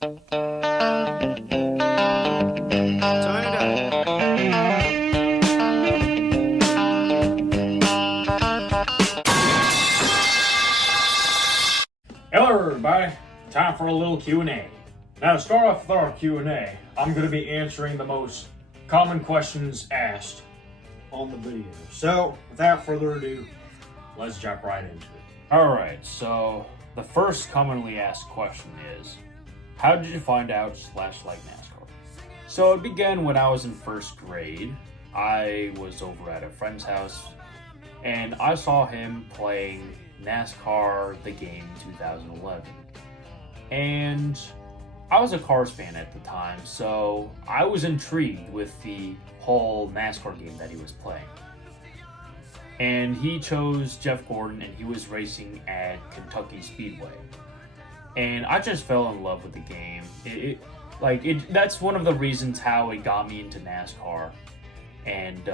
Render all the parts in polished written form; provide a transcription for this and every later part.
Hello everybody, time for a little Q&A. Now to start off with our Q&A, I'm going to be answering the most common questions asked on the video. So without further ado, let's jump right into it. Alright, so the first commonly asked question is, how did you find out / like NASCAR? So it began when I was in first grade. I was over at a friend's house and I saw him playing NASCAR the game 2011, and I was a Cars fan at the time, so I was intrigued with the whole NASCAR game that he was playing. And he chose Jeff Gordon, and he was racing at Kentucky Speedway, and I just fell in love with the game. That's one of the reasons how it got me into NASCAR, and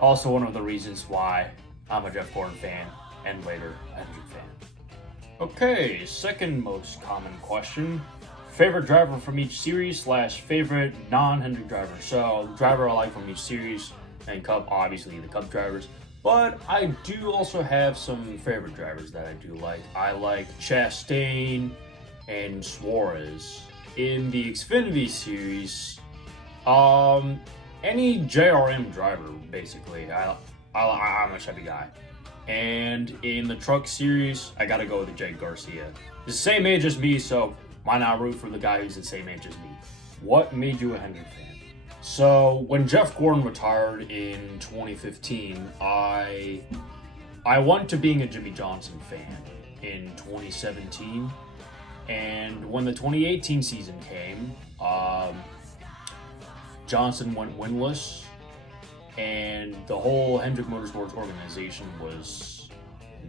also one of the reasons why I'm a Jeff Gordon fan, and later a Hendrick fan. Okay, second most common question. Favorite driver from each series / favorite non-Hendrick driver. So, driver I like from each series, and Cup, obviously the Cup drivers. But I do also have some favorite drivers that I do like. I like Chastain and Suarez. In the Xfinity series, any JRM driver, basically. I'm a Chevy guy. And in the truck series, I gotta go with Jake Garcia. He's the same age as me, so why not root for the guy who's the same age as me? What made you a Hendrick fan? So when Jeff Gordon retired in 2015, I went to being a Jimmy Johnson fan in 2017. And when the 2018 season came, Johnson went winless, and the whole Hendrick Motorsports organization was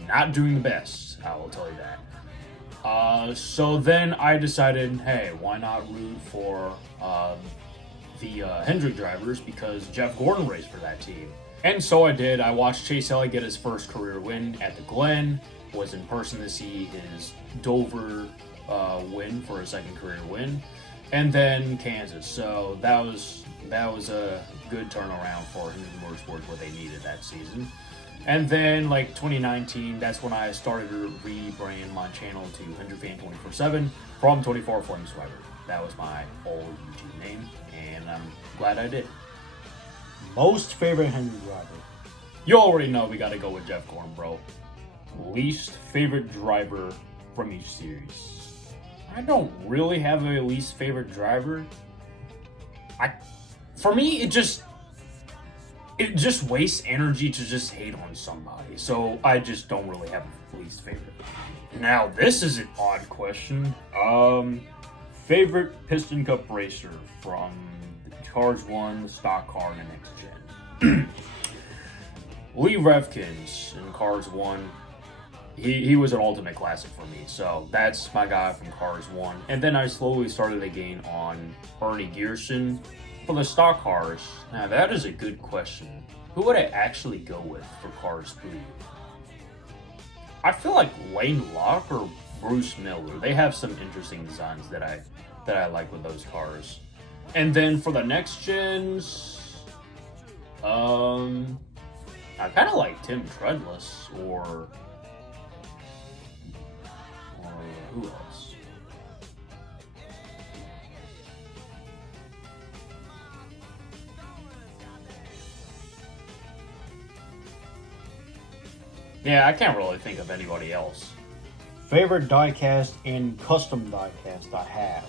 not doing the best, I will tell you that. So then I decided, hey, why not root for the Hendrick drivers, because Jeff Gordon raced for that team. And so I did. I watched Chase Elliott get his first career win at the Glen, was in person to see his Dover win for a second career win, and then Kansas. So that was a good turnaround for Hendrick Motorsports, what they needed that season. And then, like 2019, that's when I started to rebrand my channel to Hendrick Fan 24/7 from 24 Flame Swiper. That was my old YouTube name, and I'm glad I did. Most favorite Hendrick driver? You already know we gotta go with Jeff Gordon, bro. Least favorite driver from each series? I don't really have a least favorite driver. For me, it just wastes energy to just hate on somebody. So I just don't really have a least favorite. Now, this is an odd question. Favorite Piston Cup racer from the Cars 1, the stock car, and the next gen. Lee Revkins in Cars 1. He was an ultimate classic for me, so that's my guy from Cars 1. And then I slowly started again on Bernie Gearson. For the stock cars, now that is a good question. Who would I actually go with for Cars 3? I feel like Lane Locke or Bruce Miller. They have some interesting designs that I like with those cars. And then for the next gens, I kind of like Tim Treadless or who else? Yeah, I can't really think of anybody else. Favorite diecast and custom diecast I have?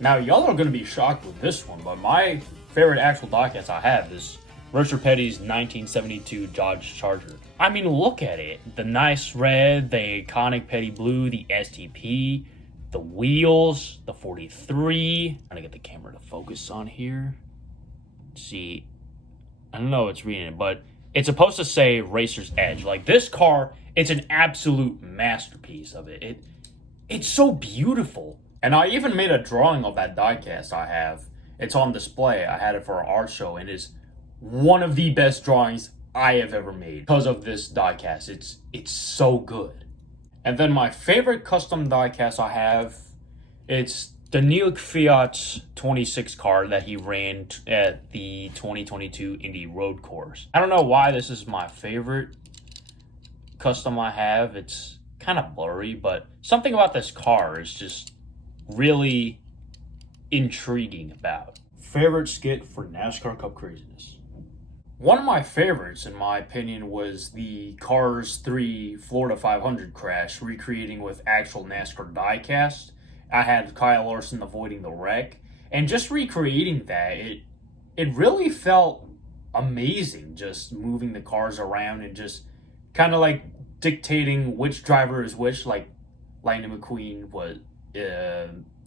Now, y'all are going to be shocked with this one, but my favorite actual diecast I have is Richard Petty's 1972 Dodge Charger. I mean, look at it. The nice red, the iconic Petty blue, the STP, the wheels, the 43. I'm going to get the camera to focus on here. Let's see. I don't know what's reading it, but it's supposed to say Racer's Edge. Like, this car, it's an absolute masterpiece of it. It's so beautiful. And I even made a drawing of that diecast I have. It's on display. I had it for our art show, and it's one of the best drawings I have ever made because of this diecast. It's so good. And then my favorite custom diecast I have, it's the Neil Fiat's 26 car that he ran at the 2022 Indy Road Course. I don't know why this is my favorite custom I have. It's kind of blurry, but something about this car is just really intriguing about. Favorite skit for NASCAR Cup Craziness? One of my favorites, in my opinion, was the Cars 3 Florida 500 crash, recreating with actual NASCAR diecast. I had Kyle Larson avoiding the wreck, and just recreating that, it really felt amazing, just moving the cars around and just kind of like dictating which driver is which. Like Lightning McQueen was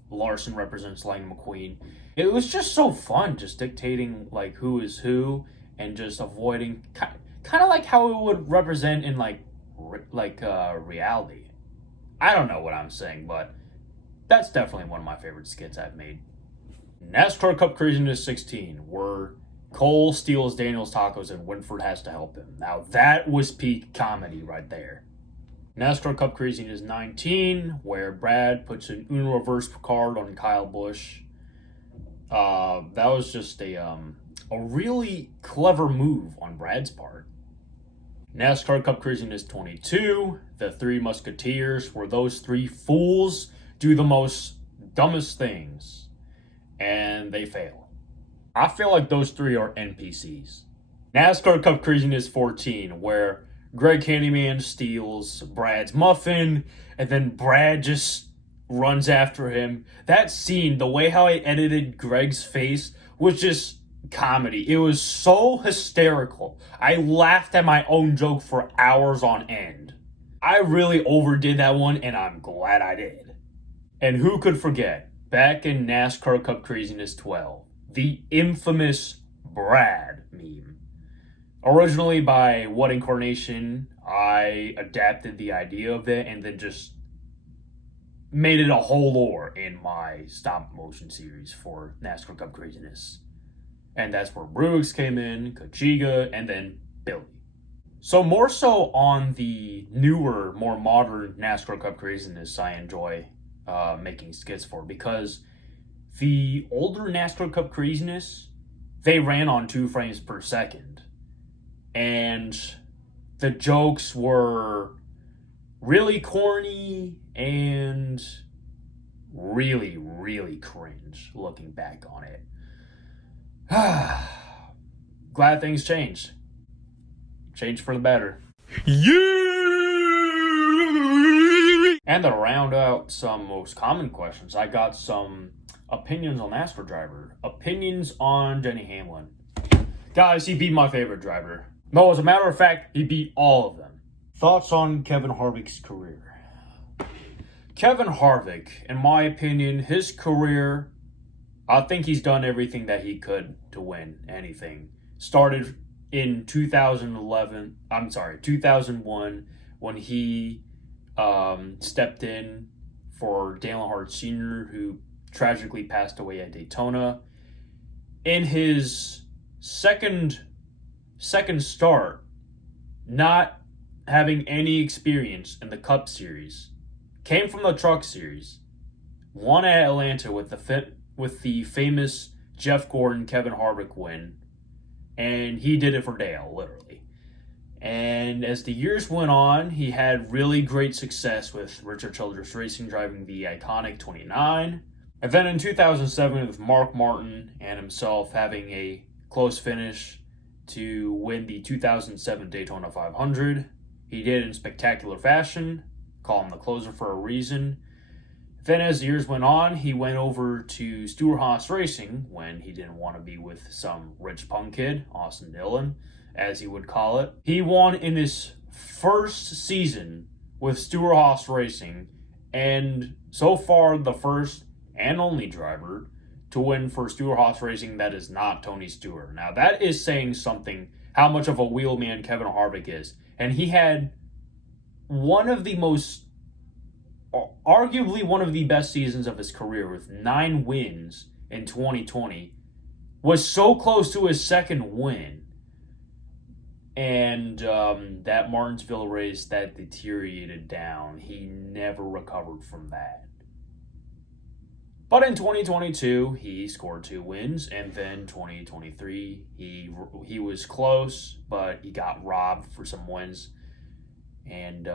Larson represents Lightning McQueen. It was just so fun, just dictating like who is who and just avoiding kind of like how it would represent in like reality. I don't know what I'm saying, but that's definitely one of my favorite skits I've made. NASCAR Cup Craziness 16, where Cole steals Daniel's tacos and Winford has to help him. Now that was peak comedy right there. NASCAR Cup Craziness 19, where Brad puts an Uno reverse card on Kyle Busch. That was just a really clever move on Brad's part. NASCAR Cup Craziness 22, the Three Musketeers, where those three fools do the most dumbest things, and they fail. I feel like those three are NPCs. NASCAR Cup Craziness 14, where Greg Candyman steals Brad's muffin, and then Brad just runs after him. That scene, the way how I edited Greg's face was just comedy. It was so hysterical. I laughed at my own joke for hours on end. I really overdid that one, and I'm glad I did. And who could forget, back in NASCAR Cup Craziness 12, the infamous Brad meme. Originally by What Incarnation, I adapted the idea of it and then just made it a whole lore in my stop motion series for NASCAR Cup Craziness. And that's where Brooks came in, Kachiga, and then Billy. So more so on the newer, more modern NASCAR Cup Craziness I enjoy making skits for, because the older NASCAR Cup Craziness, they ran on 2 frames per second. And the jokes were really corny and really, really cringe looking back on it. Glad things changed. Changed for the better. Yeah! And to round out some most common questions, I got some opinions on NASCAR driver. Opinions on Denny Hamlin. Guys, he beat my favorite driver. No, as a matter of fact, he beat all of them. Thoughts on Kevin Harvick's career? Kevin Harvick, in my opinion, his career, I think he's done everything that he could to win anything. Started in 2001 when he stepped in for Dale Earnhardt Sr., who tragically passed away at Daytona. In his second start, not having any experience in the Cup Series, came from the Truck Series, won at Atlanta with the famous Jeff Gordon, Kevin Harvick win, and he did it for Dale, literally. And as the years went on, he had really great success with Richard Childress Racing driving the iconic 29. And then in 2007, with Mark Martin and himself having a close finish to win the 2007 Daytona 500. He did it in spectacular fashion, call him the closer for a reason. Then as the years went on, he went over to Stewart-Haas Racing when he didn't want to be with some rich punk kid, Austin Dillon, as he would call it. He won in his first season with Stewart-Haas Racing, and so far the first and only driver to win for Stewart-Haas Racing that is not Tony Stewart. Now that is saying something, how much of a wheelman Kevin Harvick is. And he had arguably one of the best seasons of his career with 9 wins in 2020. Was so close to his second win. And that Martinsville race, that deteriorated down. He never recovered from that. But in 2022, he scored 2 wins, and then 2023, he was close, but he got robbed for some wins, and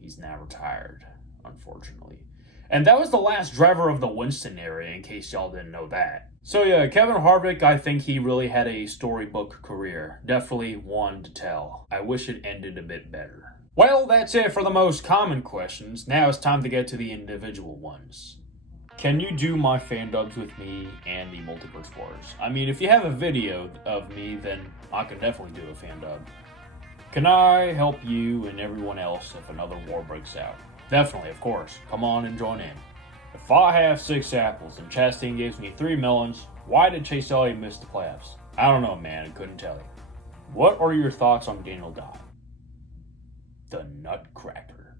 he's now retired, unfortunately. And that was the last driver of the Winston era, in case y'all didn't know that. So yeah, Kevin Harvick, I think he really had a storybook career. Definitely one to tell. I wish it ended a bit better. Well, that's it for the most common questions. Now it's time to get to the individual ones. Can you do my fan dubs with me and the Multiverse Wars? I mean, if you have a video of me, then I can definitely do a fan dub. Can I help you and everyone else if another war breaks out? Definitely, of course. Come on and join in. If I have 6 apples and Chastain gives me 3 melons, why did Chase Elliott miss the playoffs? I don't know, man. I couldn't tell you. What are your thoughts on Daniel Dye? The Nutcracker.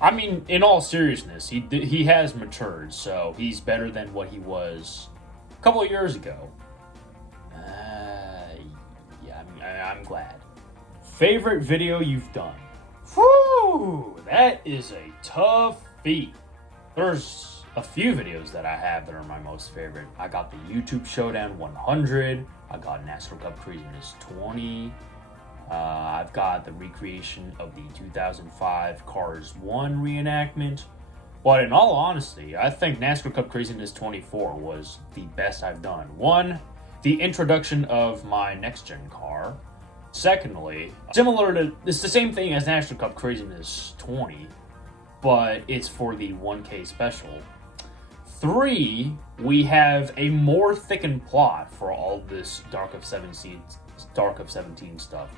I mean, in all seriousness, he has matured, so he's better than what he was a couple of years ago. Yeah, I'm glad. Favorite video you've done? Whew, that is a tough feat. There's a few videos that I have that are my most favorite. I got the YouTube Showdown 100. I got NASCAR Cup Craziness 20. I've got the recreation of the 2005 Cars 1 reenactment. But in all honesty, I think NASCAR Cup Craziness 24 was the best I've done. 1, the introduction of my next-gen car. Secondly, it's the same thing as NASCAR Cup Craziness 20, but it's for the 1K special. 3, we have a more thickened plot for all this Dark of 17 stuff.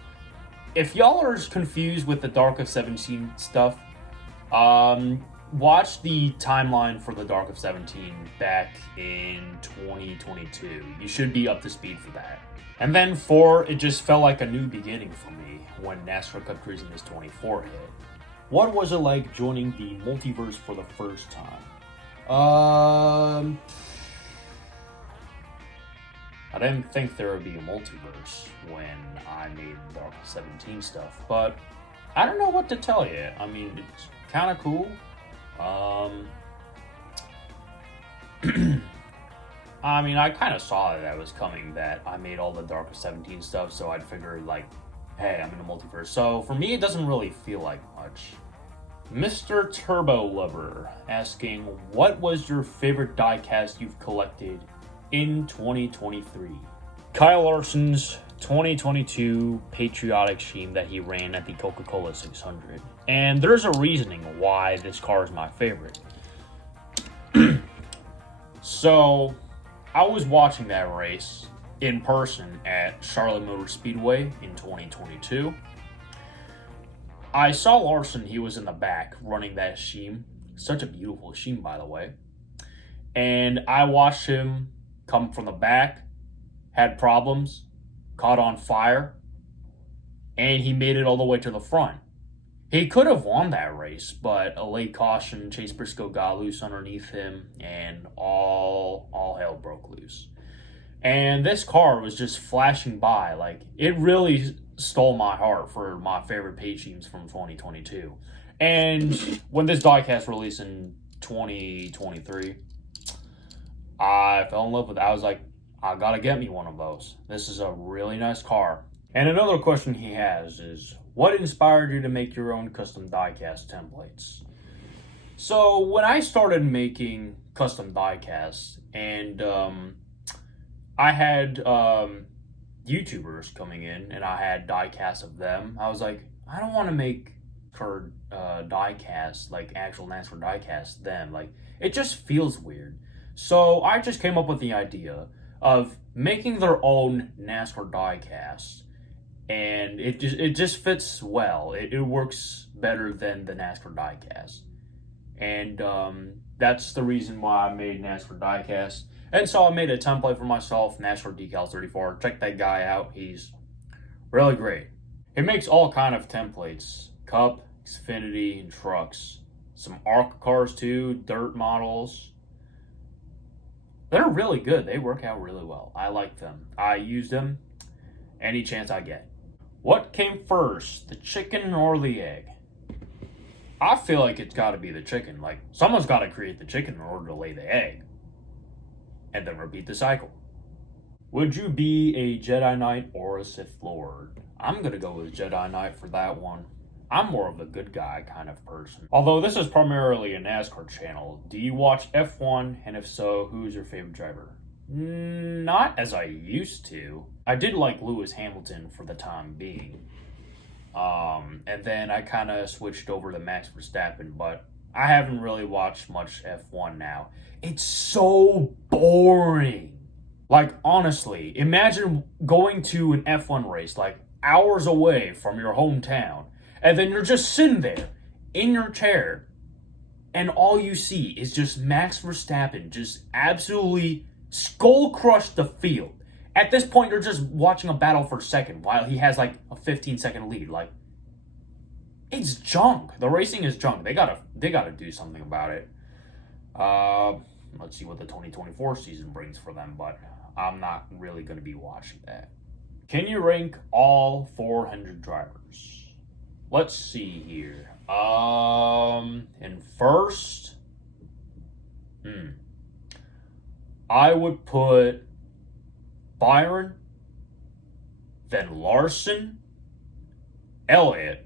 If y'all are confused with the Dark of 17 stuff, watch the timeline for the Dark of 17 back in 2022. You should be up to speed for that. And then 4, it just felt like a new beginning for me when NASCAR Cup Craziness 24 hit. What was it like joining the Multiverse for the first time? I didn't think there would be a multiverse when I made Dark 17 stuff, but I don't know what to tell you. I mean, it's kind of cool. I mean, I kind of saw that was coming, that I made all the Dark 17 stuff, so I'd figure, like, hey, I'm in a multiverse. So for me, it doesn't really feel like much. Mr. Turbo Lover asking, what was your favorite diecast you've collected in 2023? Kyle Larson's 2022 patriotic scheme that he ran at the Coca-Cola 600. And there's a reasoning why this car is my favorite. So, I was watching that race in person at Charlotte Motor Speedway in 2022. I saw Larson, he was in the back running that scheme. Such a beautiful scheme, by the way. And I watched him come from the back, had problems, caught on fire, and he made it all the way to the front. He could have won that race, but a late caution, Chase Briscoe got loose underneath him, and all hell broke loose. And this car was just flashing by. Like, it really stole my heart for my favorite paint schemes from 2022. And when this diecast released in 2023, I fell in love with it. I was like, I gotta get me one of those. This is a really nice car. And another question he has is, what inspired you to make your own custom diecast templates? So when I started making custom diecasts, and I had YouTubers coming in, and I had diecasts of them, I was like, I don't want to make diecasts, like actual NASCAR diecasts, them. Like, it just feels weird. So I just came up with the idea of making their own NASCAR diecast, and it just fits well. It works better than the NASCAR diecast, and that's the reason why I made NASCAR diecast. And so I made a template for myself, NASCAR Decal 34. Check that guy out; he's really great. He makes all kind of templates: Cup, Xfinity, and trucks. Some ARC cars too, dirt models. They're really good. They work out really well. I like them. I use them any chance I get. What came first, the chicken or the egg? I feel like it's got to be the chicken. Like, someone's got to create the chicken in order to lay the egg. And then repeat the cycle. Would you be a Jedi Knight or a Sith Lord? I'm going to go with Jedi Knight for that one. I'm more of a good guy kind of person. Although this is primarily a NASCAR channel, do you watch F1? And if so, who's your favorite driver? Not as I used to. I did like Lewis Hamilton for the time being. And then I kind of switched over to Max Verstappen, but I haven't really watched much F1 now. It's so boring. Like, honestly, imagine going to an F1 race, like, hours away from your hometown, and then you're just sitting there in your chair, and all you see is just Max Verstappen just absolutely skull crush the field. At this point, you're just watching a battle for second while he has like a 15-second lead. Like, it's junk. The racing is junk. They gotta do something about it. Let's see what the 2024 season brings for them, but I'm not really going to be watching that. Can you rank all 400 drivers? Let's see here. In first, I would put Byron, then Larson, Elliott,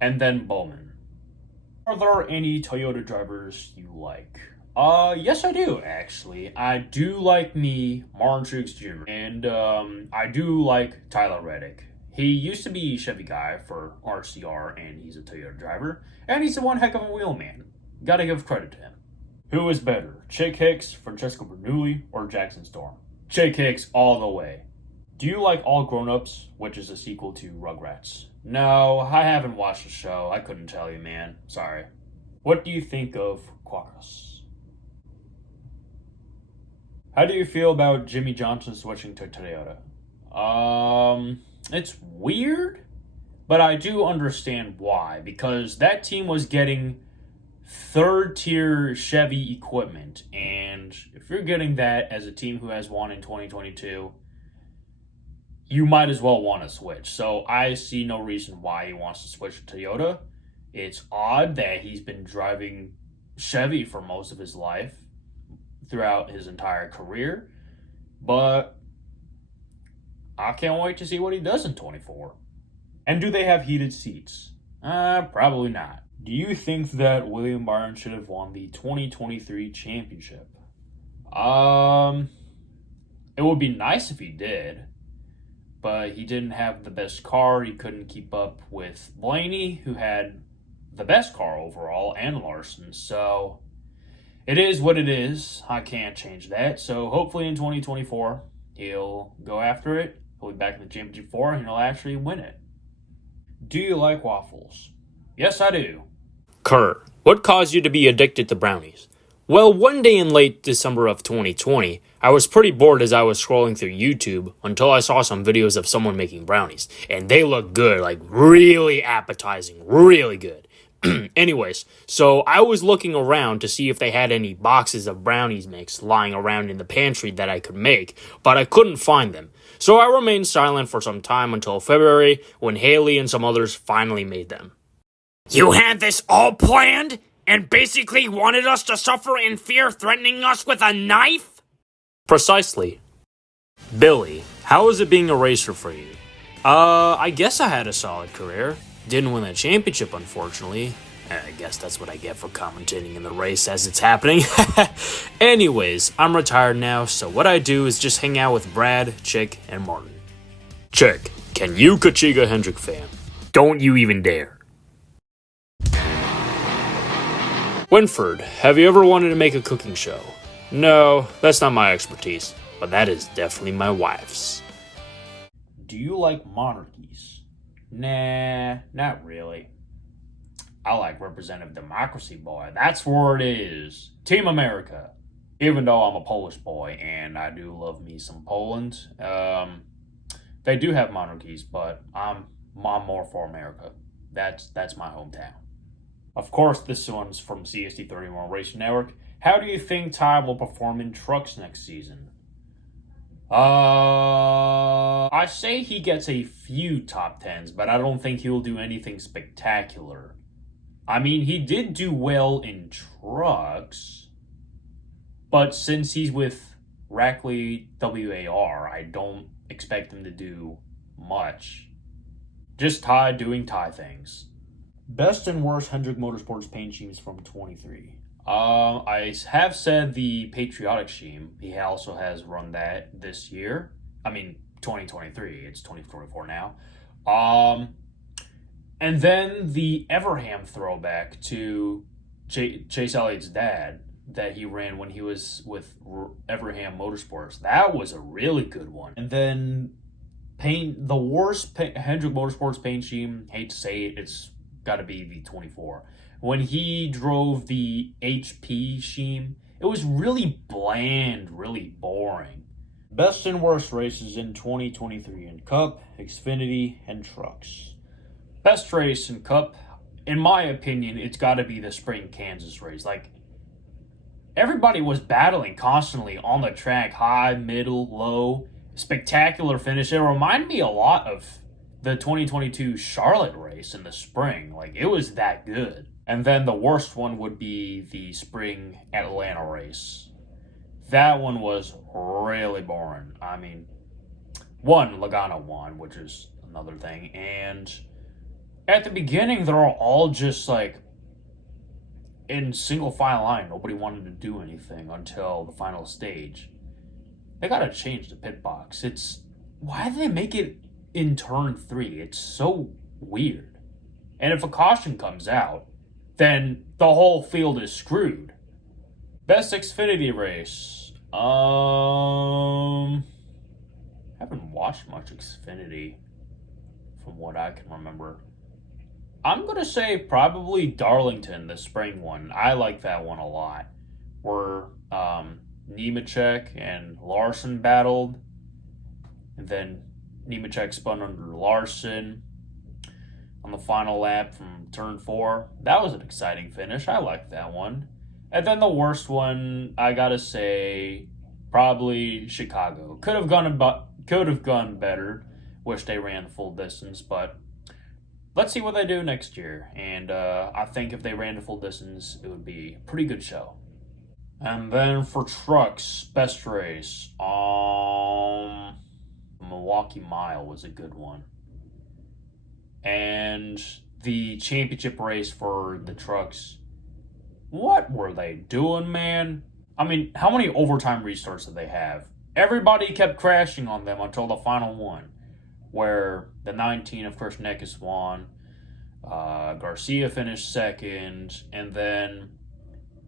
and then Bowman. Are there any Toyota drivers you like? Yes I do, actually. I do like me, Martin Truex Jr., and I do like Tyler Reddick. He used to be a Chevy guy for RCR, and he's a Toyota driver, and he's one heck of a wheelman. Gotta give credit to him. Who is better, Chick Hicks, Francesco Bernoulli, or Jackson Storm? Chick Hicks all the way. Do you like All Grown Ups, which is a sequel to Rugrats? No, I haven't watched the show. I couldn't tell you, man. Sorry. What do you think of Quarkus? How do you feel about Jimmy Johnson switching to Toyota? It's weird, but I do understand why. Because that team was getting third-tier Chevy equipment, and if you're getting that as a team who has won in 2022, you might as well want to switch. So I see no reason why he wants to switch to Toyota. It's odd that he's been driving Chevy for most of his life, throughout his entire career, but I can't wait to see what he does in 24. And do they have heated seats? Probably not. Do you think that William Byron should have won the 2023 championship? It would be nice if he did, but he didn't have the best car. He couldn't keep up with Blaney, who had the best car overall, and Larson, so it is what it is. I can't change that. So hopefully in 2024, he'll go after it. He'll be back in the championship 4 and he'll actually win it. Do you like waffles? Yes, I do. Kurt, what caused you to be addicted to brownies? Well, one day in late December of 2020, I was pretty bored as I was scrolling through YouTube until I saw some videos of someone making brownies. And they looked good, like really appetizing, really good. Anyways, so I was looking around to see if they had any boxes of brownies mix lying around in the pantry that I could make, but I couldn't find them. So I remained silent for some time until February, when Haley and some others finally made them. You had this all planned? And basically wanted us to suffer in fear, threatening us with a knife? Precisely. Billy, how is it being a racer for you? I guess I had a solid career. Didn't win the championship, unfortunately. I guess that's what I get for commentating in the race as it's happening. Anyways, I'm retired now, so what I do is just hang out with Brad, Chick, and Martin. Chick, can you Kachiga Hendrick fan? Don't you even dare. Winford, have you ever wanted to make a cooking show? No, that's not my expertise, but that is definitely my wife's. Do you like monarchies? Nah, not really. I like representative democracy, boy. That's where it is. Team America. Even though I'm a Polish boy and I do love me some Poland, they do have monarchies, but I'm more for America. That's my hometown. Of course, this one's from CST31 Racing Network. How do you think Ty will perform in trucks next season? I say he gets a few top 10s, but I don't think he'll do anything spectacular. I mean, he did do well in trucks, but since he's with Rackley WAR, I don't expect him to do much. Just Ty doing Ty things. Best and worst Hendrick Motorsports paint schemes from 23. I have said the Patriotic scheme. He also has run that this year. I mean, 2023. It's 2024 now. And then the Everham throwback to Chase Elliott's dad that he ran when he was with Everham Motorsports. That was a really good one. And then The worst Hendrick Motorsports paint scheme, hate to say it, it's got to be the 24. When he drove the HP scheme, it was really bland, really boring. best and worst races in 2023 in Cup, Xfinity, and trucks. Best race in Cup, in my opinion, it's got to be the Spring Kansas race. Like, everybody was battling constantly on the track, high, middle, low, spectacular finish. It reminded me a lot of the 2022 Charlotte race in the spring. Like, it was that good. And then the worst one would be the Spring Atlanta race. That one was really boring. I mean, Logano won, which is another thing. And at the beginning, they're all just like in single file line. Nobody wanted to do anything until the final stage. They gotta change the pit box. Why do they make it in turn 3? It's so weird. And if a caution comes out, then the whole field is screwed. Best Xfinity race. Haven't watched much Xfinity from what I can remember. I'm gonna say probably Darlington, the spring one. I like that one a lot. Where Nemechek and Larson battled, and then Nemechek spun under Larson on the final lap from turn 4. That was an exciting finish. I liked that one. And then the worst one, I gotta say, probably Chicago. Could have gone better. Wish they ran full distance, but let's see what they do next year. And I think if they ran the full distance, it would be a pretty good show. And then for trucks, best race. Milwaukee Mile was a good one. And the championship race for the trucks, what were they doing, man? I mean, how many overtime restarts did they have? Everybody kept crashing on them until the final one, where the 19 of Chris Neckis won, Garcia finished second, and then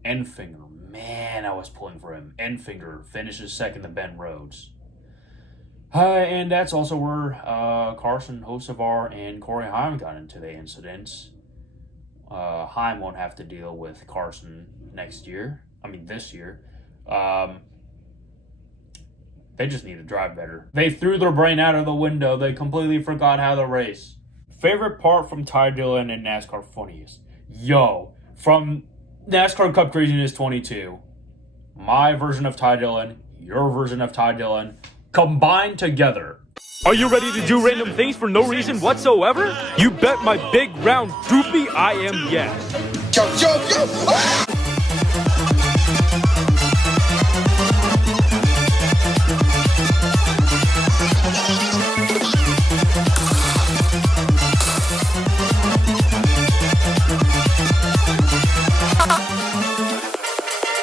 Enfinger. Man, I was pulling for him. Enfinger finishes second to Ben Rhodes. And that's also where Carson Hocevar and Corey Heim got into the incidents. Heim won't have to deal with Carson this year. They just need to drive better. They threw their brain out of the window. They completely forgot how to race. Favorite part from Ty Dillon and NASCAR Funniest. Yo, from NASCAR Cup Craziness 22, my version of Ty Dillon, your version of Ty Dillon, combined together. Are you ready to do random things for no reason whatsoever? You bet my big round droopy I am yes.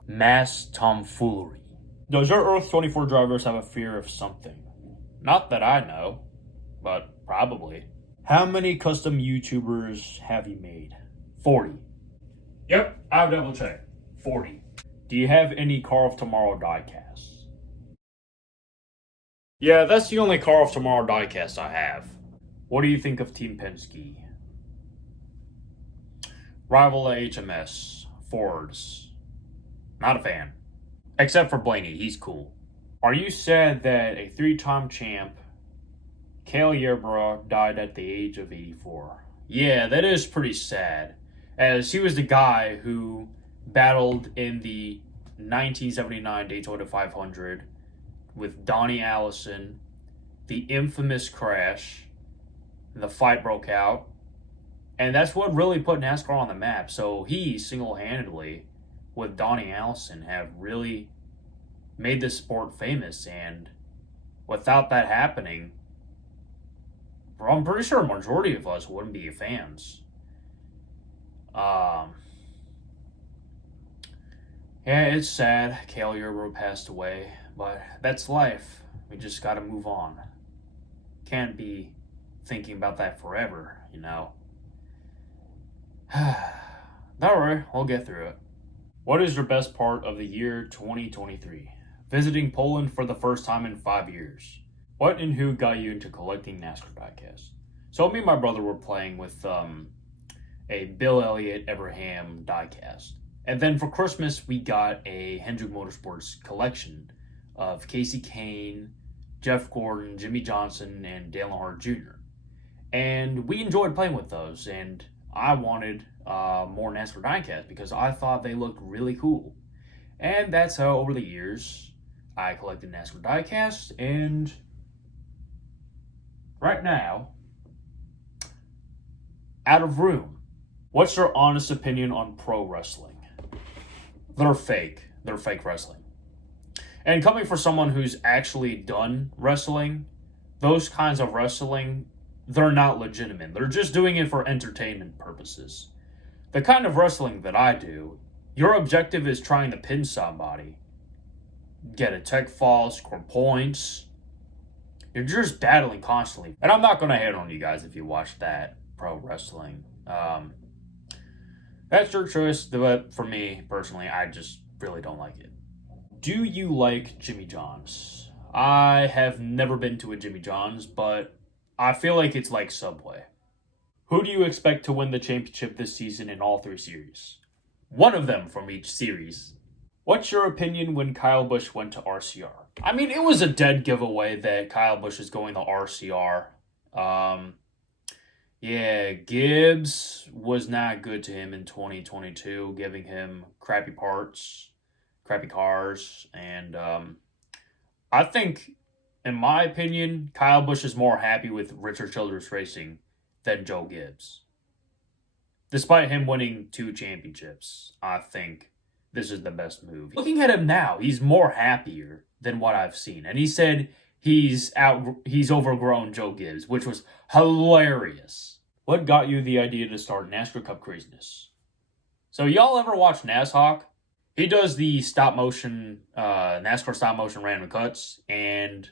Mass tomfoolery. Does your Earth 24 drivers have a fear of something? Not that I know, but probably. How many custom YouTubers have you made? 40. Yep, I'll double check. 40. Do you have any Car of Tomorrow diecasts? Yeah, that's the only Car of Tomorrow diecast I have. What do you think of Team Penske? Rival HMS, Fords. Not a fan. Except for Blaney, he's cool. Are you sad that a 3-time champ, Cale Yarborough, died at the age of 84? Yeah, that is pretty sad, as he was the guy who battled in the 1979 Daytona 500 with Donnie Allison, the infamous crash, the fight broke out, and that's what really put NASCAR on the map. So he single-handedly, with Donnie Allison, have really made this sport famous, and without that happening, I'm pretty sure a majority of us wouldn't be fans. Yeah, it's sad. Cale Yarborough passed away, but that's life. We just gotta move on. Can't be thinking about that forever, you know. Don't worry, we'll get through it. What is your best part of the year 2023? Visiting Poland for the first time in 5 years. What and who got you into collecting NASCAR diecasts? So me and my brother were playing with a Bill Elliott Everham diecast. And then for Christmas, we got a Hendrick Motorsports collection of Casey Kane, Jeff Gordon, Jimmy Johnson, and Dale Earnhardt Jr. And we enjoyed playing with those, and I wanted more NASCAR diecasts because I thought they looked really cool. And that's how, over the years, I collected NASCAR diecasts, and right now, out of room. What's your honest opinion on pro wrestling? They're fake. They're fake wrestling. And coming from someone who's actually done wrestling, those kinds of wrestling, they're not legitimate. They're just doing it for entertainment purposes. The kind of wrestling that I do, your objective is trying to pin somebody, get a tech fall, score points. You're just battling constantly. And I'm not going to hate on you guys if you watch that pro wrestling. That's your choice, but for me, personally, I just really don't like it. Do you like Jimmy John's? I have never been to a Jimmy John's, but I feel like it's like Subway. Who do you expect to win the championship this season in all 3 series? One of them from each series. What's your opinion when Kyle Busch went to RCR? I mean, it was a dead giveaway that Kyle Busch is going to RCR. Yeah, Gibbs was not good to him in 2022, giving him crappy parts, crappy cars, and I think, in my opinion, Kyle Busch is more happy with Richard Childress Racing than Joe Gibbs. Despite him winning 2 championships, I think this is the best move. Looking at him now, he's more happier than what I've seen, and he said he's overgrown Joe Gibbs, which was hilarious. What got you the idea to start NASCAR Cup Craziness? So y'all ever watch NASHawk? He does the stop motion, NASCAR stop motion random cuts, and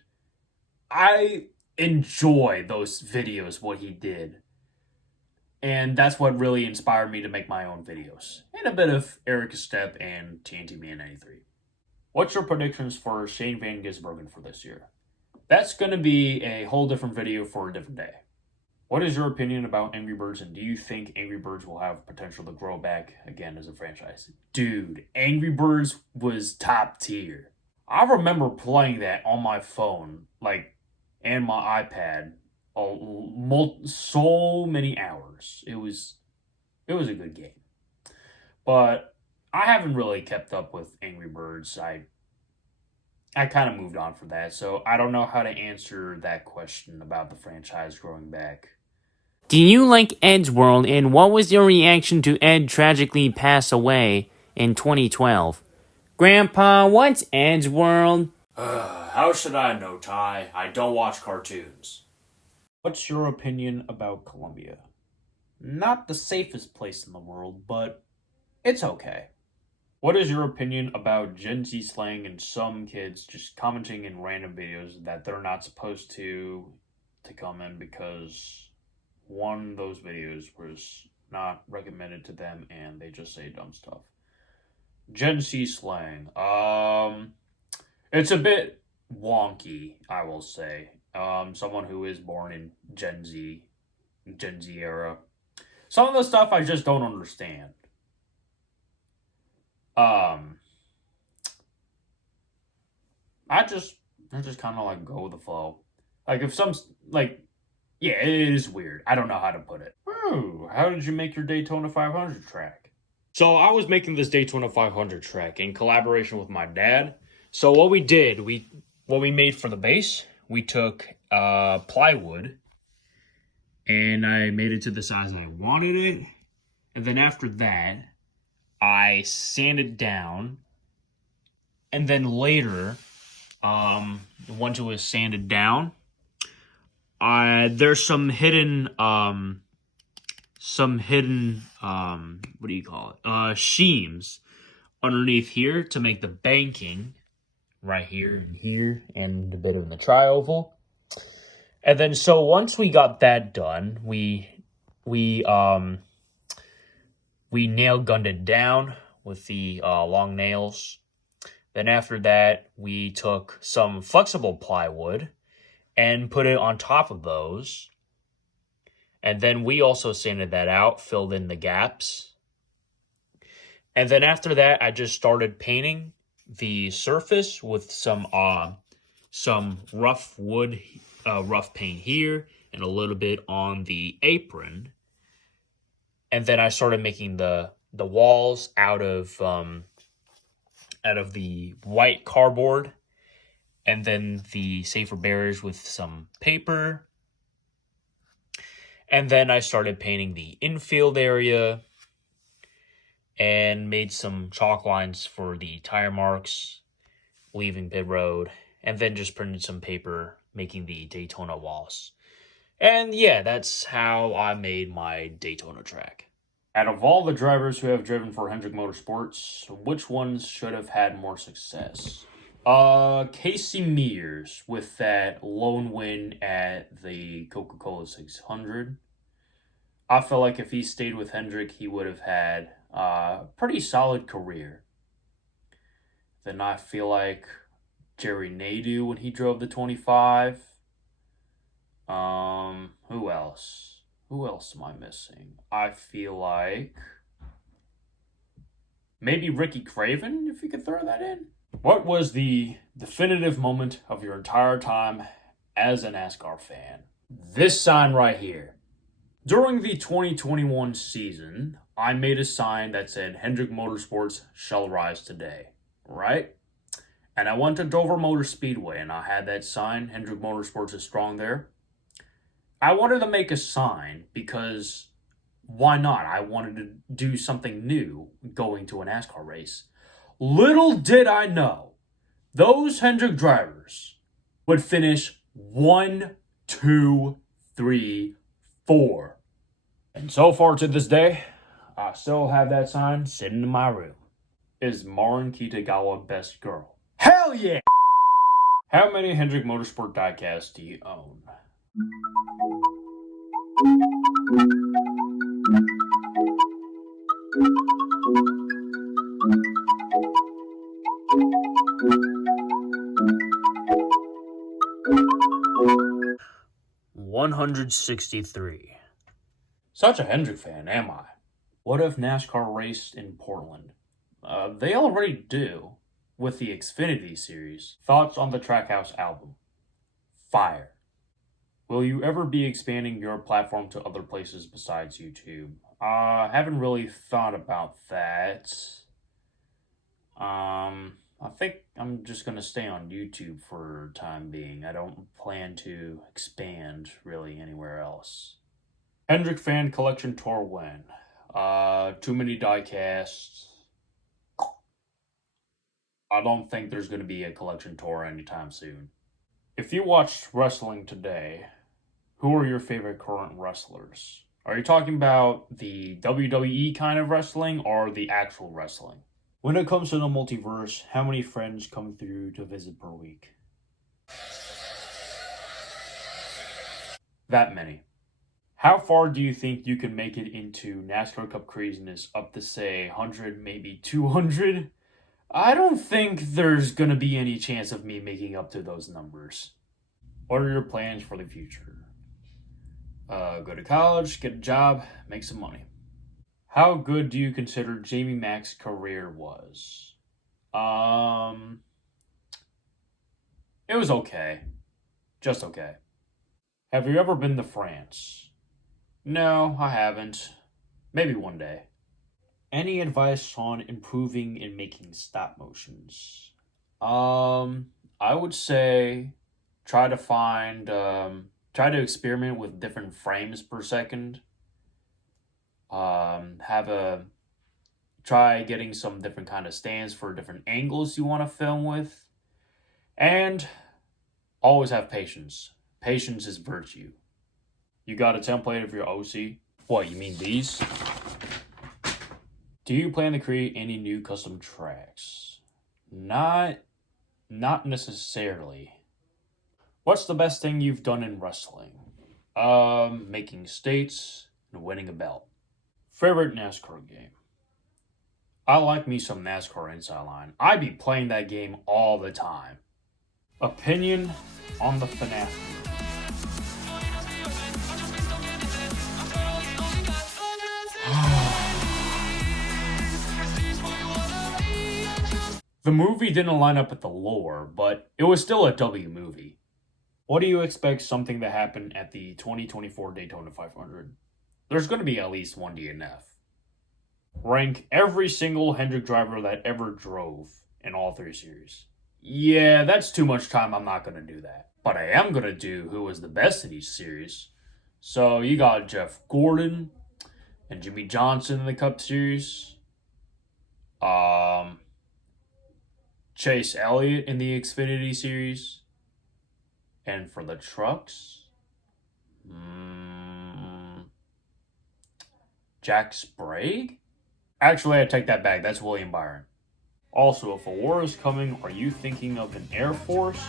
I enjoy those videos, what he did. And that's what really inspired me to make my own videos. And a bit of Eric Step and TNT Man 93. What's your predictions for Shane Van Gisbergen for this year? That's going to be a whole different video for a different day. What is your opinion about Angry Birds, and do you think Angry Birds will have potential to grow back again as a franchise? Dude, Angry Birds was top tier. I remember playing that on my phone, and my iPad, so many hours. It was a good game. But I haven't really kept up with Angry Birds. I kind of moved on from that, so I don't know how to answer that question about the franchise growing back. Do you like Ed's World, and what was your reaction to Ed tragically pass away in 2012? Grandpa, what's Ed's World? How should I know, Ty? I don't watch cartoons. What's your opinion about Colombia? Not the safest place in the world, but it's okay. What is your opinion about Gen Z slang and some kids just commenting in random videos that they're not supposed to comment because one of those videos was not recommended to them and they just say dumb stuff? Gen Z slang. It's a bit wonky, I will say. Someone who is born in Gen Z era. Some of the stuff I just don't understand. I just kind of go with the flow. If some, yeah, it is weird. I don't know how to put it. Ooh, how did you make your Daytona 500 track? So I was making this Daytona 500 track in collaboration with my dad. So what we did, we what we made for the base, we took plywood, and I made it to the size I wanted it. And then after that, I sanded down. And then later, once it was sanded down, there's some hidden, what do you call it? Sheams underneath here to make the banking right here, and a bit of the tri-oval. And then, so once we got that done, we nail gunned it down with the long nails. Then after that, we took some flexible plywood and put it on top of those. And then we also sanded that out, filled in the gaps. And then after that, I just started painting the surface with some rough wood, rough paint here, and a little bit on the apron. And then I started making the walls out of the white cardboard, and then the safer barriers with some paper. And then I started painting the infield area and made some chalk lines for the tire marks leaving pit road, and then just printed some paper making the Daytona walls. And yeah, that's how I made my Daytona track. Out of all the drivers who have driven for Hendrick Motorsports, which ones should have had more success? Casey Mears with that lone win at the Coca-Cola 600. I feel like if he stayed with Hendrick, he would have had a pretty solid career. Then I feel like Jerry Nadeau when he drove the 25. Who else? Who else am I missing? I feel like maybe Ricky Craven, if you could throw that in. What was the definitive moment of your entire time as a NASCAR fan? This sign right here. During the 2021 season, I made a sign that said Hendrick Motorsports shall rise today, right? And I went to Dover Motor Speedway and I had that sign, Hendrick Motorsports is strong there. I wanted to make a sign because why not? I wanted to do something new going to a NASCAR race. Little did I know, those Hendrick drivers would finish 1, 2, 3, 4. And so far to this day, I still have that sign sitting in my room. Is Marin Kitagawa best girl? Hell yeah! How many Hendrick Motorsport diecasts do you own? $163. Such a Hendrick fan, am I? What if NASCAR raced in Portland? They already do, with the Xfinity series. Thoughts on the Trackhouse album? Fire. Will you ever be expanding your platform to other places besides YouTube? I haven't really thought about that. I think I'm just going to stay on YouTube for time being. I don't plan to expand really anywhere else. Hendrick Fan Collection Tour when? Too many diecasts. I don't think there's going to be a collection tour anytime soon. If you watched wrestling today, who are your favorite current wrestlers? Are you talking about the WWE kind of wrestling or the actual wrestling? When it comes to the multiverse, how many friends come through to visit per week? That many. How far do you think you can make it into NASCAR Cup craziness up to, say, 100, maybe 200? I don't think there's going to be any chance of me making up to those numbers. What are your plans for the future? Go to college, get a job, make some money. How good do you consider Jamie Mack's career was? It was okay. Just okay. Have you ever been to France? No, I haven't. Maybe one day. Any advice on improving in making stop motions? I I would say try to experiment with different frames per second. Try getting some different kind of stands for different angles you want to film with. And always have patience. Patience is virtue. You got a template of your OC? What, you mean these? Do you plan to create any new custom tracks? Not necessarily. What's the best thing you've done in wrestling? Making states and winning a belt. Favorite NASCAR game? I like me some NASCAR Inside Line. I be playing that game all the time. Opinion on the FNAF movie. The movie didn't line up with the lore, but it was still a W movie. What do you expect something to happen at the 2024 Daytona 500? There's going to be at least one DNF. Rank every single Hendrick driver that ever drove in all 3 series. Yeah, that's too much time. I'm not going to do that. But I am going to do who was the best in each series. So you got Jeff Gordon and Jimmy Johnson in the Cup Series. Chase Elliott in the Xfinity Series. And for the trucks, Jack Sprague? Actually, I take that back. That's William Byron. Also, if a war is coming, are you thinking of an Air Force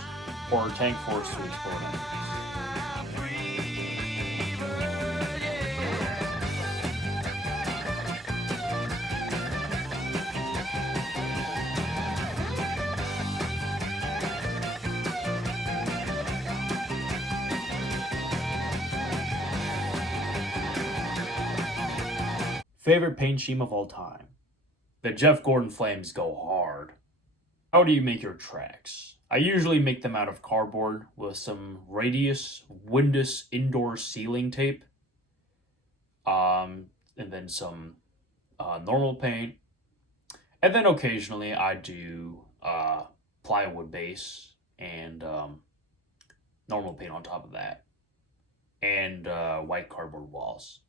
or a tank force to explode enemies? Favorite paint scheme of all time? The Jeff Gordon Flames go hard. How do you make your tracks? I usually make them out of cardboard with some radius, windus indoor ceiling tape. And then some normal paint. And then occasionally I do plywood base and normal paint on top of that. And white cardboard walls.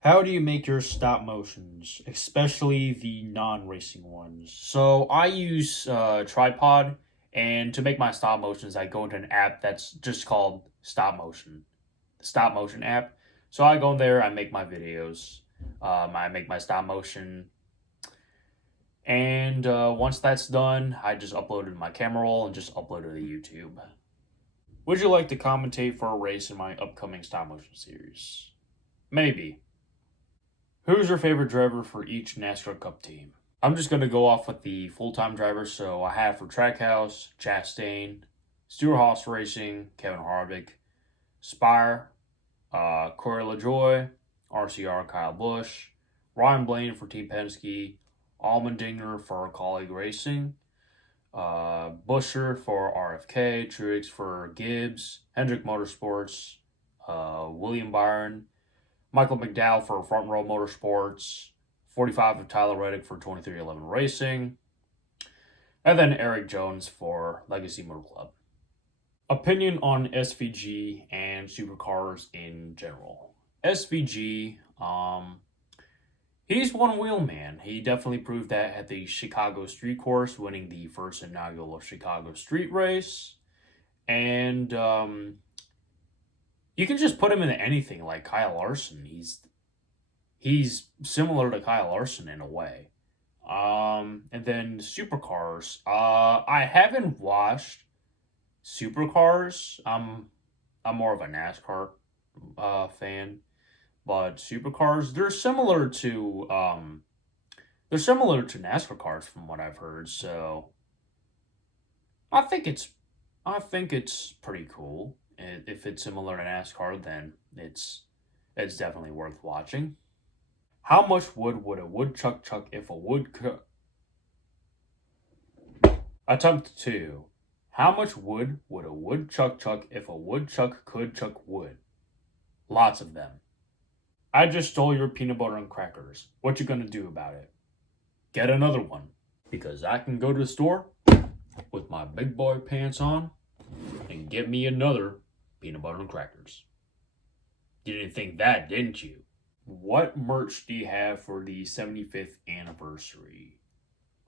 How do you make your stop motions, especially the non-racing ones? So I use tripod, and to make my stop motions, I go into an app that's just called Stop Motion, the Stop Motion app. So I go in there, I make my videos, I make my stop motion, and once that's done, I just upload it to my camera roll and just upload it to YouTube. Would you like to commentate for a race in my upcoming stop motion series? Maybe. Who's your favorite driver for each NASCAR Cup team? I'm just going to go off with the full-time drivers. So I have for Trackhouse, Chastain, Stewart-Haas Racing, Kevin Harvick, Spire, Corey LaJoie, RCR Kyle Busch, Ryan Blaney for Team Penske, Allmendinger for Colleague Racing, Buescher for RFK, Truex for Gibbs, Hendrick Motorsports, William Byron, Michael McDowell for Front Row Motorsports, 45 of Tyler Reddick for 2311 Racing, and then Eric Jones for Legacy Motor Club. Opinion on SVG and supercars in general. SVG, he's one wheel man. He definitely proved that at the Chicago Street Course, winning the first inaugural Chicago Street Race. And you can just put him into anything like Kyle Larson. He's similar to Kyle Larson in a way. And then supercars. I haven't watched supercars. I'm more of a NASCAR fan, but supercars, they're similar to NASCAR cars from what I've heard. So I think it's pretty cool. If it's similar to NASCAR, then it's definitely worth watching. How much wood would a woodchuck chuck if a woodchuck... Attempt 2. How much wood would a woodchuck chuck if a woodchuck could chuck wood? Lots of them. I just stole your peanut butter and crackers. What you gonna do about it? Get another one. Because I can go to the store with my big boy pants on and get me another peanut butter and crackers. You didn't think that, didn't you? What merch do you have for the 75th anniversary?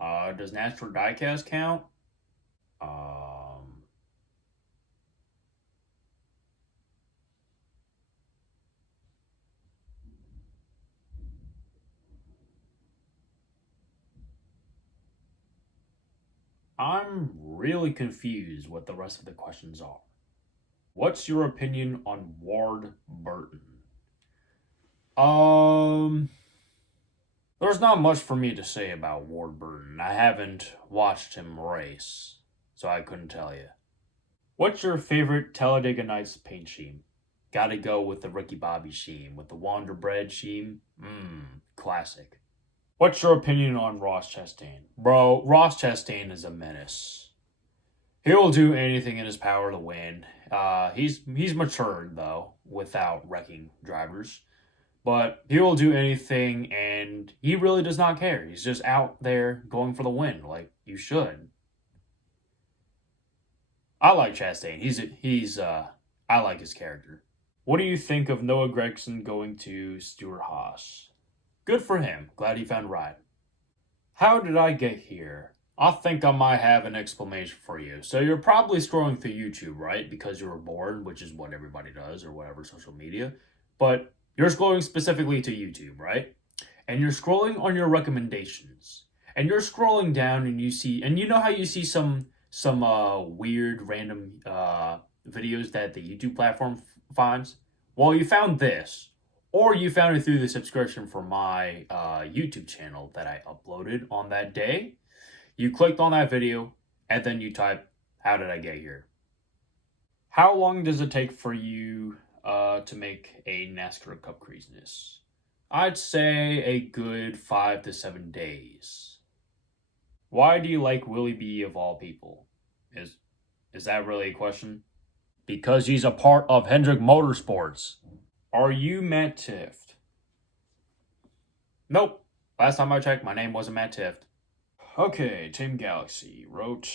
Does NASCAR Diecast count? I'm really confused what the rest of the questions are. What's your opinion on Ward Burton? There's not much for me to say about Ward Burton. I haven't watched him race, so I couldn't tell you. What's your favorite Talladega Nights paint scheme? Gotta go with the Ricky Bobby scheme, with the Wander Bread scheme. Classic. What's your opinion on Ross Chastain? Bro, Ross Chastain is a menace. He will do anything in his power to win. He's matured, though, without wrecking drivers. But he will do anything, and he really does not care. He's just out there going for the win, like you should. I like Chastain. I like his character. What do you think of Noah Gragson going to Stewart Haas? Good for him. Glad he found a ride. How did I get here? I think I might have an explanation for you. So you're probably scrolling through YouTube, right? Because you were bored, which is what everybody does, or whatever social media. But you're scrolling specifically to YouTube, right? And you're scrolling on your recommendations. And you're scrolling down and you see, and you know how you see some weird random videos that the YouTube platform finds? Well, you found this. Or you found it through the subscription for my YouTube channel that I uploaded on that day. You clicked on that video, and then you type, how did I get here? How long does it take for you to make a NASCAR Cup Craziness? I'd say a good 5 to 7 days. Why do you like Willie B of all people? Is that really a question? Because he's a part of Hendrick Motorsports. Are you Matt Tift? Nope. Last time I checked, my name wasn't Matt Tift. Okay, Team Galaxy wrote,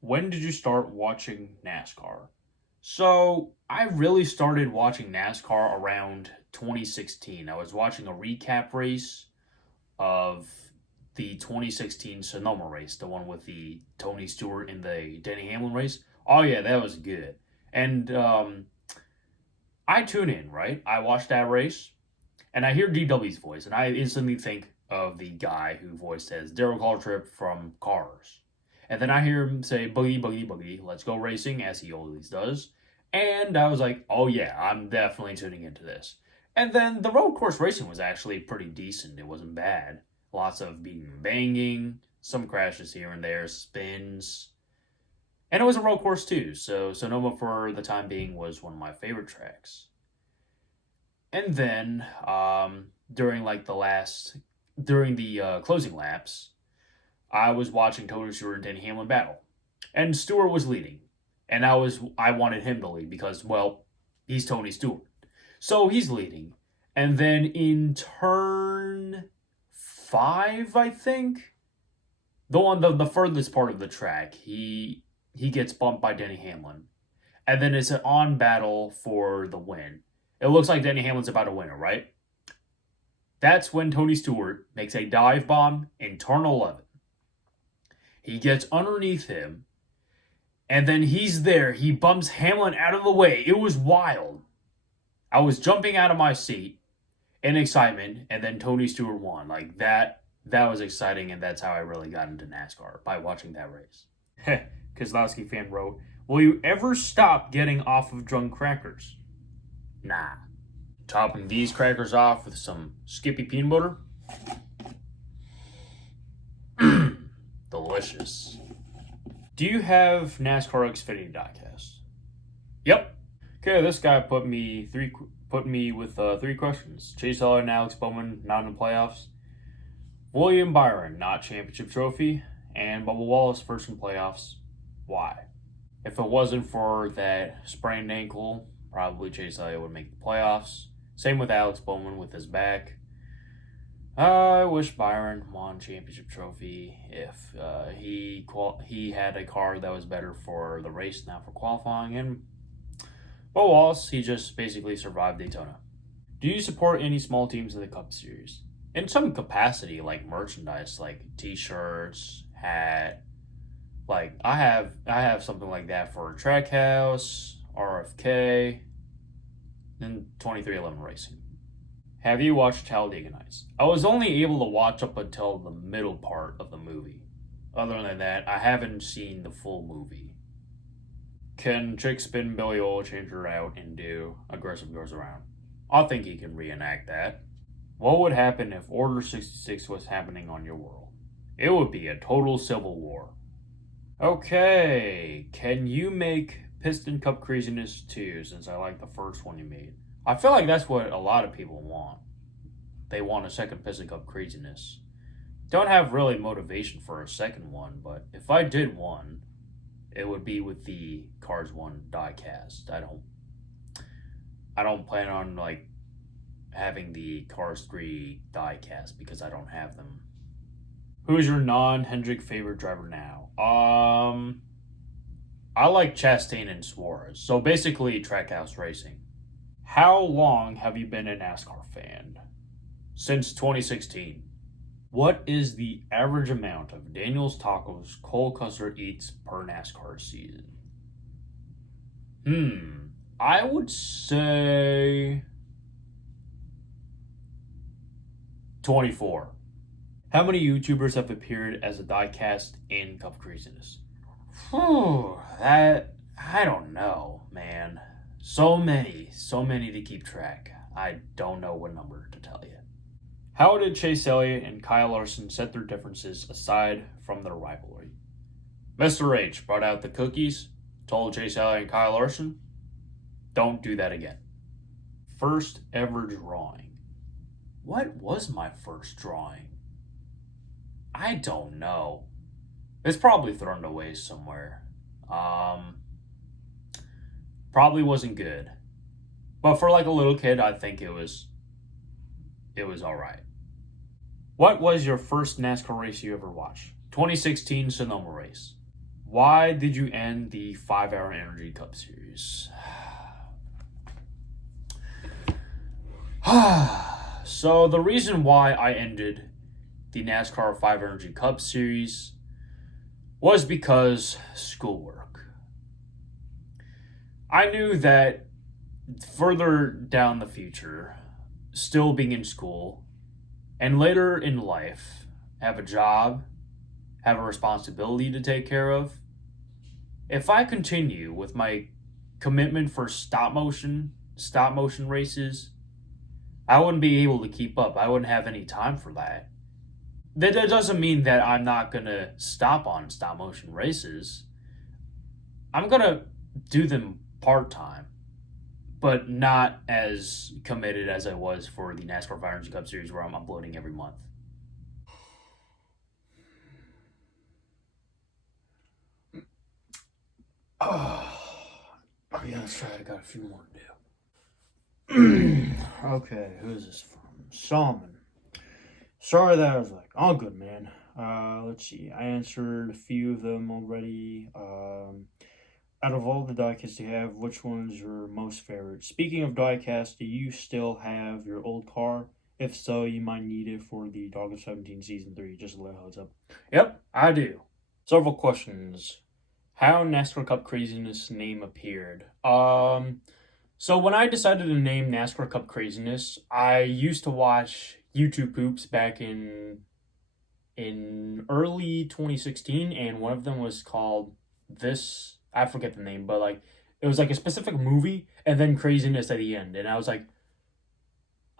when did you start watching NASCAR? So, I really started watching NASCAR around 2016. I was watching a recap race of the 2016 Sonoma race, the one with the Tony Stewart and the Denny Hamlin race. Oh yeah, that was good. And I tune in, right? I watch that race, and I hear DW's voice, and I instantly think of the guy who voiced as Daryl Waltrip from Cars. And then I hear him say, boogie, boogie, boogie, let's go racing, as he always does. And I was like, oh yeah, I'm definitely tuning into this. And then the road course racing was actually pretty decent. It wasn't bad. Lots of beating and banging, some crashes here and there, spins. And it was a road course too, so Sonoma for the time being was one of my favorite tracks. And then, during the closing laps, I was watching Tony Stewart and Denny Hamlin battle. And Stewart was leading. And I wanted him to lead because, well, he's Tony Stewart. So he's leading. And then in turn 5, I think, the furthest part of the track, he gets bumped by Denny Hamlin. And then it's an on battle for the win. It looks like Denny Hamlin's about to win it, right? That's when Tony Stewart makes a dive bomb in turn 11. He gets underneath him, and then he's there. He bumps Hamlin out of the way. It was wild. I was jumping out of my seat in excitement, and then Tony Stewart won. Like, that was exciting, and that's how I really got into NASCAR, by watching that race. Kozlowski fan wrote, will you ever stop getting off of drunk crackers? Nah. Topping these crackers off with some Skippy peanut butter. Delicious. Do you have NASCAR Xfinity Diecast? Yep. Okay, this guy put me with 3 questions. Chase Elliott and Alex Bowman not in the playoffs. William Byron not championship trophy, and Bubba Wallace first in playoffs. Why? If it wasn't for that sprained ankle, probably Chase Elliott would make the playoffs. Same with Alex Bowman with his back. I wish Byron won championship trophy if he had a car that was better for the race, not for qualifying, and Bo Wallace, he just basically survived Daytona. Do you support any small teams in the Cup Series? In some capacity, like merchandise, like T-shirts, hat. Like I have something like that for Trackhouse, RFK, and 2311 Racing. Have you watched Talladega Nights? I was only able to watch up until the middle part of the movie. Other than that, I haven't seen the full movie. Can Chick spin Billy Oil Changer out and do aggressive goes around? I think he can reenact that. What would happen if Order 66 was happening on your world? It would be a total civil war. Okay, can you make Piston Cup Craziness 2 since I like the first one you made? I feel like that's what a lot of people want. They want a second Piston Cup Craziness. Don't have really motivation for a second one, but if I did one, it would be with the Cars 1 diecast. I don't plan on like having the Cars 3 diecast because I don't have them. Who's your non-Hendrick favorite driver now? I like Chastain and Suarez. So basically Trackhouse Racing. How long have you been a NASCAR fan? Since 2016. What is the average amount of Daniel's tacos Cole Custer eats per NASCAR season? I would say 24. How many YouTubers have appeared as a diecast in Cup Craziness? That I don't know, man. So many to keep track. I don't know what number to tell you. How did Chase Elliott and Kyle Larson set their differences aside from their rivalry? Mr. H brought out the cookies, told Chase Elliott and Kyle Larson, don't do that again. First ever drawing. What was my first drawing? I don't know. It's probably thrown away somewhere. Probably wasn't good. But for like a little kid, I think it was alright. What was your first NASCAR race you ever watched? 2016 Sonoma race. Why did you end the 5-Hour Energy Cup Series? So the reason why I ended the NASCAR 5 Energy Cup Series was because schoolwork. I knew that further down the future, still being in school, and later in life, have a job, have a responsibility to take care of, if I continue with my commitment for stop motion races, I wouldn't be able to keep up. I wouldn't have any time for that. That doesn't mean that I'm not going to stop on stop motion races. I'm going to do them part-time, but not as committed as I was for the NASCAR 5 Energy Cup Series where I'm uploading every month. Oh yeah, let's try it. I got a few more to do. Okay, who's this from? Salmon. Sorry that I was like, all good, man. Let's see. I answered a few of them already. Out of all the diecasts you have, which one's your most favorite? Speaking of diecast, do you still have your old car? If so, you might need it for the Dog of 17 Season 3. Just a little heads up. Yep, I do. Several questions. How NASCAR Cup Craziness name appeared. So when I decided to name NASCAR Cup Craziness, I used to watch YouTube poops back in early 2016, and one of them was called this. I forget the name, but like it was like a specific movie and then craziness at the end, and I was like,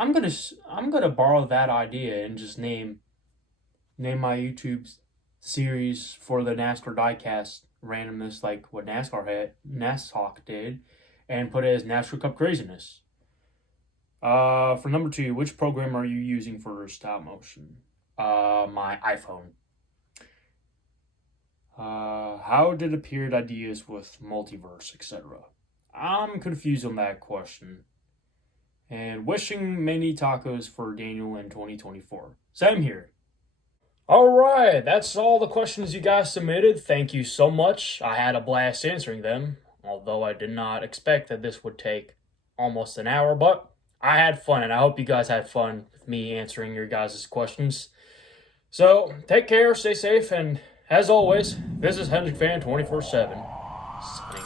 I'm gonna borrow that idea and just name my YouTube series for the NASCAR diecast randomness like what NASCAR did, and put it as NASCAR Cup Craziness. For number 2, which program are you using for stop motion? My iPhone. How did appeared ideas with Multiverse, etc.? I'm confused on that question. And wishing many tacos for Daniel in 2024. Same here. Alright, that's all the questions you guys submitted. Thank you so much. I had a blast answering them, although I did not expect that this would take almost an hour, but I had fun, and I hope you guys had fun with me answering your guys' questions. So, take care, stay safe, and as always, this is Hendrick Fan 24/7. Signing